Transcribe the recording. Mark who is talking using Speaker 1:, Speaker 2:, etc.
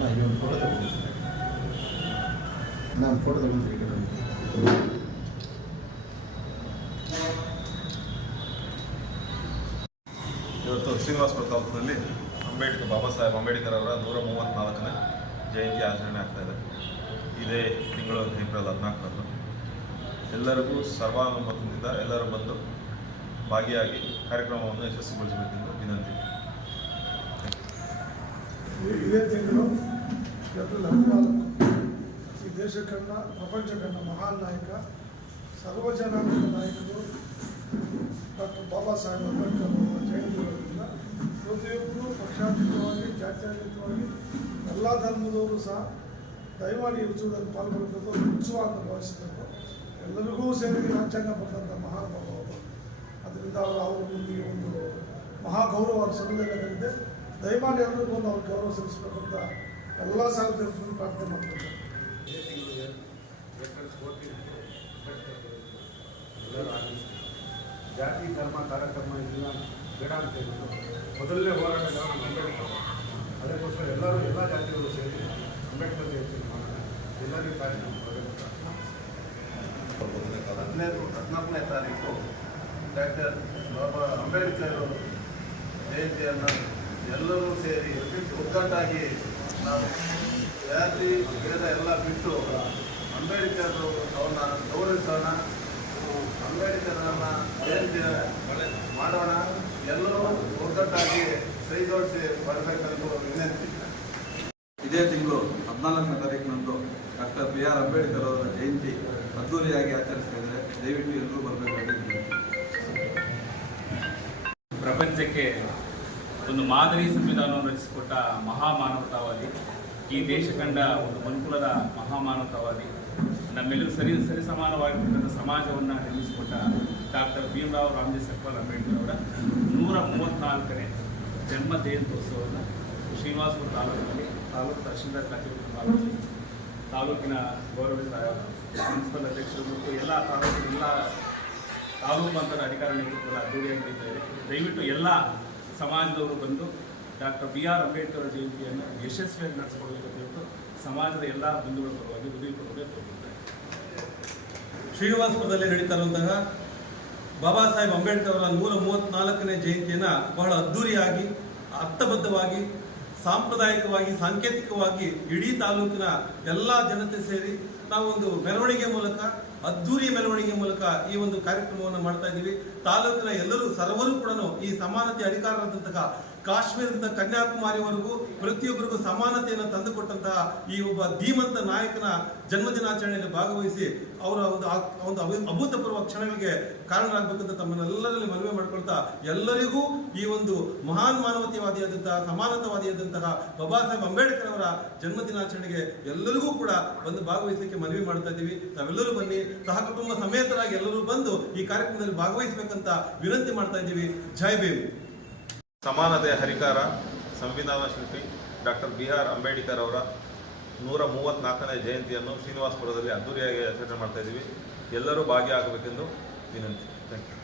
Speaker 1: ಅಣ್ಣ ಇಲ್ಲಿ ಒಂದು ಫೋಟೋ ತಗೊಂಡು ನಾನು ಫೋಟೋ ತಗೊಂಡ್ರಿ ಈ ಕಡೆ ಬನ್ನಿ.
Speaker 2: ಇವತ್ತು ಶ್ರೀನಿವಾಸಪುರ ತಾಲೂಕಿನಲ್ಲಿ ಅಂಬೇಡ್ಕರ್ ಬಾಬಾ ಸಾಹೇಬ್ ಅಂಬೇಡ್ಕರ್ ಅವರ ನೂರ ಮೂವತ್ತ್ನಾಲ್ಕನೇ ಜಯಂತಿ ಆಚರಣೆ ಆಗ್ತಾ ಇದೆ. ಇದೇ ತಿಂಗಳು ಏಪ್ರಿಲ್ ಹದಿನಾಲ್ಕರಂದು. ಎಲ್ಲರಿಗೂ ಸರ್ವಾನುಮತದಿಂದ ಎಲ್ಲರೂ ಬಂದು ಭಾಗಿಯಾಗಿ ಕಾರ್ಯಕ್ರಮವನ್ನು ಯಶಸ್ವಿಗೊಳಿಸಬೇಕೆಂದು ವಿನಂತಿ.
Speaker 3: ಇದೇ ತಿಂಗಳು ಏಪ್ರಿಲ್ ಹದಿನಾಲ್ಕು ಈ ದೇಶ ಕಂಡ ಪ್ರಪಂಚ ಕಂಡ ಮಹಾನ್ ನಾಯಕ ಸರ್ವಜನಾಂಗದ ನಾಯಕರು ಡಾಕ್ಟರ್ ಬಾಬಾ ಸಾಹೇಬ್ ಅಂಬೇಡ್ಕರ್ ಅವರ ಜಯಂತಿ ಇರೋದ್ರಿಂದ ಪ್ರತಿಯೊಬ್ಬರು ಪಕ್ಷಾತೀತವಾಗಿ, ಜಾತ್ಯಾತೀತವಾಗಿ ಎಲ್ಲ ಧರ್ಮದವರು ಸಹ ದಯಮಾಡಿ ಉತ್ಸವದಲ್ಲಿ ಪಾಲ್ಗೊಳ್ಬೇಕು ಉತ್ಸವ ಅಂತ ಭಾವಿಸಬೇಕು. ಎಲ್ಲರಿಗೂ ಸೇರಿ ರಾಜ್ಯಾಂಗ ಪಟ್ಟಂಥ ಮಹಾನುಭಾವ ಅವರು. ಅದರಿಂದ ಅವರ ಅವರು ಈ ಒಂದು ಮಹಾಗೌರವ ಸಲ್ಲಬೇಕಾಗಿದೆ ದಯಮಾಡಿ ಎಲ್ಲರಿಗೂ ಒಂದು ಅವ್ರ ಗೌರವ ಸಲ್ಲಿಸಬೇಕು ಅಂತ ಎಲ್ಲ ಸಾರ್ವಜನಿಕರು ಪ್ರಾರ್ಥನೆ ಮಾಡ್ತಾರೆ
Speaker 4: ಜಾತಿ ಧರ್ಮ ಕಾರ್ಯಕ್ರಮ ಇಲ್ಲ ಬೇಡ ಅಂತ ಹೇಳಿದ್ರು. ಮೊದಲನೇ ಹೋರಾಟಗಾರ ಅಂಬೇಡ್ಕರ್ ಅದಕ್ಕೋಸ್ಕರ ಎಲ್ಲರೂ ಎಲ್ಲ ಜಾತಿಗಳು ಸೇರಿ ಅಂಬೇಡ್ಕರ್ ಜಯಂತಿ ಮಾಡೋಣ. ಎಲ್ಲರಿಗೂ ಕಾರ್ಯಕ್ರಮ ಮಾಡಬೇಕು
Speaker 5: ಹದಿನೈದು ಹದಿನಾಲ್ಕನೇ ತಾರೀಕು ಡಾಕ್ಟರ್ ಬಾಬಾ ಅಂಬೇಡ್ಕರ್ ಜಯಂತಿಯನ್ನು ಎಲ್ಲರೂ ಸೇರಿ ಒಗ್ಗಟ್ಟಾಗಿ ನಾವು ಜಾತಿ ಭೇದ ಎಲ್ಲ ಬಿಟ್ಟು ಅಂಬೇಡ್ಕರ್ ಅವನ್ನ ಗೌರವಿಸೋಣ. ಅಂಬೇಡ್ಕರ್ನ ಜಯಂತಿ ಮಾಡೋಣ. ಎಲ್ಲರೂ ಒಗ್ಗಟ್ಟಾಗಿ ಕೈ ಜೋಡಿಸಿ ಬರಬೇಕೆಂದು ವಿನಂತಿ.
Speaker 6: ಇದೇ ತಿಂಗಳು ಹದಿನಾಲ್ಕನೇ ತಾರೀಕಿನಂದು ಡಾಕ್ಟರ್ ಬಿ ಆರ್ ಅಂಬೇಡ್ಕರ್ ಅವರ ಜಯಂತಿ ಅದ್ದೂರಿಯಾಗಿ ಆಚರಿಸ್ತಾ ಇದ್ದಾರೆ. ದಯವಿಟ್ಟು ಎಲ್ಲರೂ ಬರಬೇಕಾಗಿ
Speaker 7: ಪ್ರಪಂಚಕ್ಕೆ ಒಂದು ಮಾದರಿ ಸಂವಿಧಾನವನ್ನು ರಚಿಸಿಕೊಟ್ಟ ಮಹಾಮಾನವತಾವಾದಿ, ಈ ದೇಶ ಕಂಡ ಒಂದು ಮನುಕುಲದ ಮಹಾಮಾನವತಾವಾದಿ, ನಮ್ಮೆಲ್ಲರೂ ಸರಿ ಸರಿ ಸಮಾನವಾಗಿರ್ತಕ್ಕಂಥ ಸಮಾಜವನ್ನು ನಿರ್ಮಿಸಿಕೊಟ್ಟ ಡಾಕ್ಟರ್ ಭೀಮರಾವ್ ರಾಮಜಿ ಸರ್ಪಾಲ್ ಅಂಬೇಡ್ಕರ್ ಅವರ ನೂರ ಮೂವತ್ತ್ನಾಲ್ಕನೇ ಜನ್ಮ ಜಯಂತ್ಯೋತ್ಸವವನ್ನು ಶ್ರೀನಿವಾಸಪುರ ತಾಲೂಕಿನಲ್ಲಿ, ತಾಲೂಕು ತಹಶೀಲ್ದಾರ್ ತಾಲೂಕು ತಾಲೂಕಿನ ಗೌರವಿತ ಮುನ್ಸಿಪಲ್ ಅಧ್ಯಕ್ಷರು ಮತ್ತು ಎಲ್ಲ ತಾಲೂಕಿನ ಎಲ್ಲ ತಾಲೂಕು ಮಂತ್ರದ ಅಧಿಕಾರಿಗಳು ಕೂಡ ಅದ್ದೂರಿಯಾಗಿ ದಯವಿಟ್ಟು ಎಲ್ಲ ಸಮಾಜದವರು ಬಂದು ಡಾಕ್ಟರ್ ಬಿ ಆರ್ ಅಂಬೇಡ್ಕರ್ ಜಯಂತಿಯನ್ನು ಯಶಸ್ವಿಯಾಗಿ ಹೇಳ್ಬಿಟ್ಟು ಸಮಾಜದ ಎಲ್ಲ ಬಂಧುಗಳ ಪರವಾಗಿ ಹೃದಯಪೂರ್ವಕ ತೋರಿಸುತ್ತಾರೆ
Speaker 8: ಶ್ರೀನಿವಾಸಪುರದಲ್ಲಿ ನಡೀತಾ ಇರುವಂತಹ ಬಾಬಾ ಸಾಹೇಬ್ ಅಂಬೇಡ್ಕರ್ ಅವರ ನೂರ ಮೂವತ್ನಾಲ್ಕನೇ ಜಯಂತಿಯನ್ನು ಬಹಳ ಅದ್ಧೂರಿಯಾಗಿ, ಅರ್ಥಬದ್ಧವಾಗಿ ಸಾಂಪ್ರದಾಯಿಕವಾಗಿ, ಸಾಂಕೇತಿಕವಾಗಿ ಇಡೀ ತಾಲೂಕಿನ ಎಲ್ಲ ಜನತೆ ಸೇರಿ ನಾವು ಒಂದು ಮೆರವಣಿಗೆ ಮೂಲಕ ಅದ್ದೂರಿ ಮೆರವಣಿಗೆ ಮೂಲಕ ಈ ಒಂದು ಕಾರ್ಯಕ್ರಮವನ್ನು ಮಾಡ್ತಾ ಇದ್ದೀವಿ. ತಾಲೂಕಿನ ಎಲ್ಲರೂ, ಸರ್ವರು ಕೂಡ ಈ ಸಮಾನತೆ ಅಧಿಕಾರದಂತಹ ಕಾಶ್ಮೀರದಿಂದ ಕನ್ಯಾಕುಮಾರಿವರೆಗೂ ಪ್ರತಿಯೊಬ್ಬರಿಗೂ ಸಮಾನತೆಯನ್ನು ತಂದುಕೊಟ್ಟಂತಹ ಈ ಒಬ್ಬ ಧೀಮಂತ ನಾಯಕನ ಜನ್ಮದಿನಾಚರಣೆಯಲ್ಲಿ ಭಾಗವಹಿಸಿ ಅವರ ಒಂದು ಒಂದು ಅಭಿ- ಅಭೂತಪೂರ್ವ ಕ್ಷಣಗಳಿಗೆ ಕಾರಣರಾಗಬೇಕಂತ ತಮ್ಮನ್ನೆಲ್ಲರಲ್ಲಿ ಮನವಿ ಮಾಡ್ಕೊಳ್ತಾ ಎಲ್ಲರಿಗೂ ಈ ಒಂದು ಮಹಾನ್ ಮಾನವತೆವಾದಿಯಾದಂತಹ, ಸಮಾನತಾವಾದಿಯಾದಂತಹ ಬಾಬಾ ಸಾಹೇಬ್ ಅಂಬೇಡ್ಕರ್ ಅವರ ಜನ್ಮದಿನಾಚರಣೆಗೆ ಎಲ್ಲರಿಗೂ ಕೂಡ ಬಂದು ಭಾಗವಹಿಸಲಿಕ್ಕೆ ಮನವಿ ಮಾಡ್ತಾ ಇದ್ದೀವಿ. ತಾವೆಲ್ಲರೂ ಬನ್ನಿ. ಸಹ ಕುಟುಂಬ ಸಮೇತರಾಗಿ ಎಲ್ಲರೂ ಬಂದು ಈ ಕಾರ್ಯಕ್ರಮದಲ್ಲಿ ಭಾಗವಹಿಸಬೇಕಂತ ವಿನಂತಿ ಮಾಡ್ತಾ ಇದ್ದೀವಿ. ಜೈ ಭೀಮ್.
Speaker 2: ಸಮಾನತೆಯ ಹರಿಕಾರ ಸಂವಿಧಾನ ಶಿಲ್ಪಿ ಡಾಕ್ಟರ್ ಬಿ ಆರ್ ಅಂಬೇಡ್ಕರ್ ಅವರ ನೂರ ಮೂವತ್ತ್ನಾಲ್ಕನೇ ಜಯಂತಿಯನ್ನು ಶ್ರೀನಿವಾಸಪುರದಲ್ಲಿ ಅದ್ದೂರಿಯಾಗಿ ಆಚರಣೆ ಮಾಡ್ತಾ ಇದ್ದೀವಿ. ಎಲ್ಲರೂ ಭಾಗಿಯಾಗಬೇಕೆಂದು ವಿನಂತಿ. Thank you.